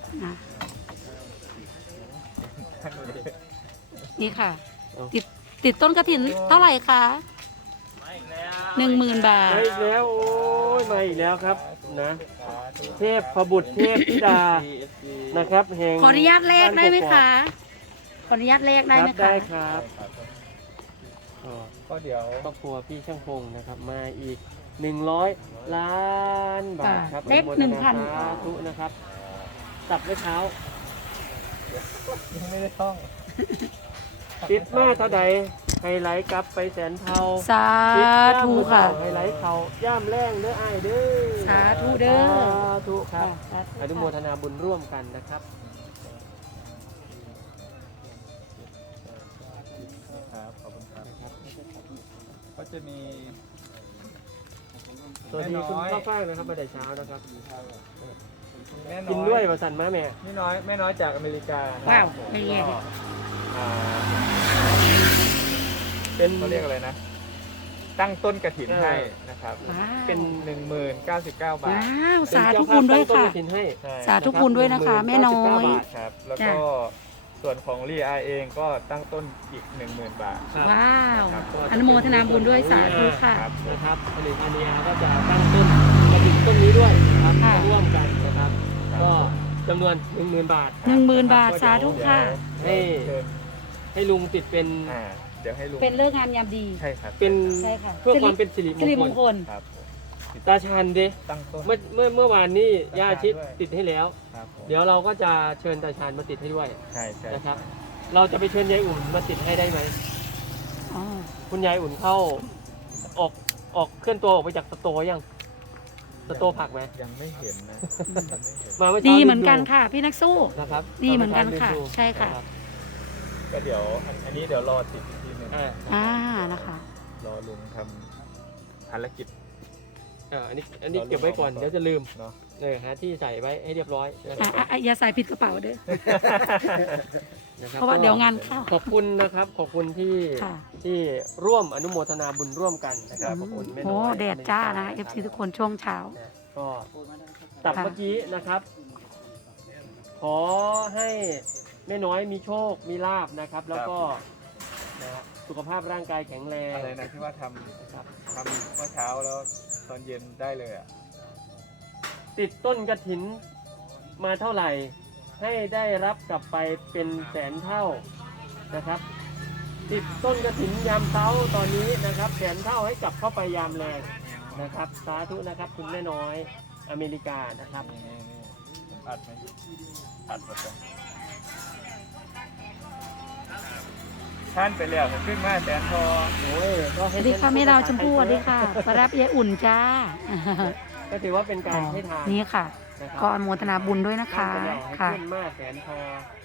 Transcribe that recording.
นะนี่ค่ะ ติดต้นกฐินเท่าไหร่คะ10,000 บาทมาอีกแล้วโอ้ยมาอีกแล้วครับนะเทพพบุตรเทพธิดานะครับแห่งขออนุญาตแลกได้ไหมคะขออนุญาตแลกได้ไหมได้คะครับก็เดี๋ยวครอบครัวพี่ช่างพงนะครับมาอีก100 ล้านบาทครับเลขอนุโมท 1,000 สาธุนะครับตับเมื่อเช้ายังไม่ได้ท่องติดมาเท่าใดไฮไลท์กลับไปแสนเทาสาธุค่ะไฮไลท์เขาย่ามแรงเด้ออ้ายเด้อสาธุเด้อสาธุครับสาธุอนุโมทนาบุญร่วมกันนะครับครับขอบคุณครับก็จะมีสวัสดีคุณข้าวฟ่างนะครับมาแต่เช้านะครับแม่น้อยกินด้วยวาสันมาแม่แม่น้อยจากอเมริกาว้าวเป็นไงก็อ่าเป็นเขาเรียกอะไรนะ ตั้งต้นกระถินให้นะครับว้าวเป็น 10,099 บาทว้าวเป็นสาเจ้ธุบุญด้วยตั้งต้นค่ะกฐินให้ใช่สาธุบุญด้วยนะคะ แม่น้อยบาทครับ แล้วจ้ะก็ส่วนของรีอาเองก็ตั้งต้นอีก 10,000 บาทครับว้าวครับอนุโมทนาบุญด้วยสาธุค่ะครับนะครับผลิตอานียก็จะตั้งต้นกระถิ่นต้นนี้ด้วยนะครับค่ะร่วมกันนะครับ ก็จำนวน 10,000 บาท 10,000 บาทสาธุค่ะให้ ให้ลุงติดเป็นเดี๋ยวให้ลุงเป็นเลิกงามยามดีใช่ครับเป็นใช่ค่ะเพื่อความเป็นสิริสิริมมงงคคลลครับตาชันเดตั้งต้นเมื่อวานนี้ย่าชิดติดให้แล้วครับผมเดี๋ยวเราก็จะเชิญตาชันมาติดให้ด้วยใช่ใช่นะครับ เราจะไปเชิญยายอุ่นมาติดให้ได้ไหมอ๋อคุณยายอุ่นเข้าออกเคลื่อนตัวออกไปจากสโตร์ยังสโตร์ผักไหมยังไม่เห็นนะมาเมื่อดีเช้าเหมือนกันค่ะ พี่นักสู้นะครับดีเหมือนกันค่ะใช่ค่ะรับก็เดี๋ยวอันนี้เดี๋ยวรอติดอีกทีหนึงอ่านะคะรอลุงทำภารกิจอันนี้เก็บไว้ก่อนเดี๋ยวจะลืมเนาะหาที่ใส่ไว้ให้เรียบร้อยนะครับอย่าใส่ผิดกระเป๋าเด้อนะครับเพราะว่าเดี๋ยวงานเข้าขอบคุณนะครับขอบคุณที่ค่ะที่ร่วมอนุโมทนาบุญร่วมกันนะครับขอบคุณแม่โอ้น้อยแดดจ้านะ FC ทุกคนช่วงเช้าก็ตับค่ะเมื่อกี้นะครับ ขอให้แม่น้อยมีโชคมีลาบนะครับ แล้วก็นะฮะสุขภาพร่างกายแข็งแรงอะไรนะที่ว่าทนะครับำเมื่อเช้าแล้วตอนเย็นได้เลยอ่ะติดต้นกฐินมาเท่าไหร่ ให้ได้รับกลับไปเป็นแสนเท่านะครับ ติดต้นกฐินยามเช้าตอนนี้นะครับแสนเท่าให้กลับเข้าไปยามแรงนะครับสาธุนะครับคุณแม่น้อยอเมริกานะครับนี่ผมอัดไหมอัดหมดเลยท่านไปแล้วผมขึ้นมาแสนทอโอ้ยก็สให้วัสดีค่ะแม่ดาวชมพู่สวัสดีค่ะมารับยายอุ่นจ้าก็ถือว่าเป็นการให้ทานนี่ค่ะนะครับก็อนุโมทนาบุญด้วยนะคะท่านไปแล้วให้ค่ะขึ้นมาแสนทอ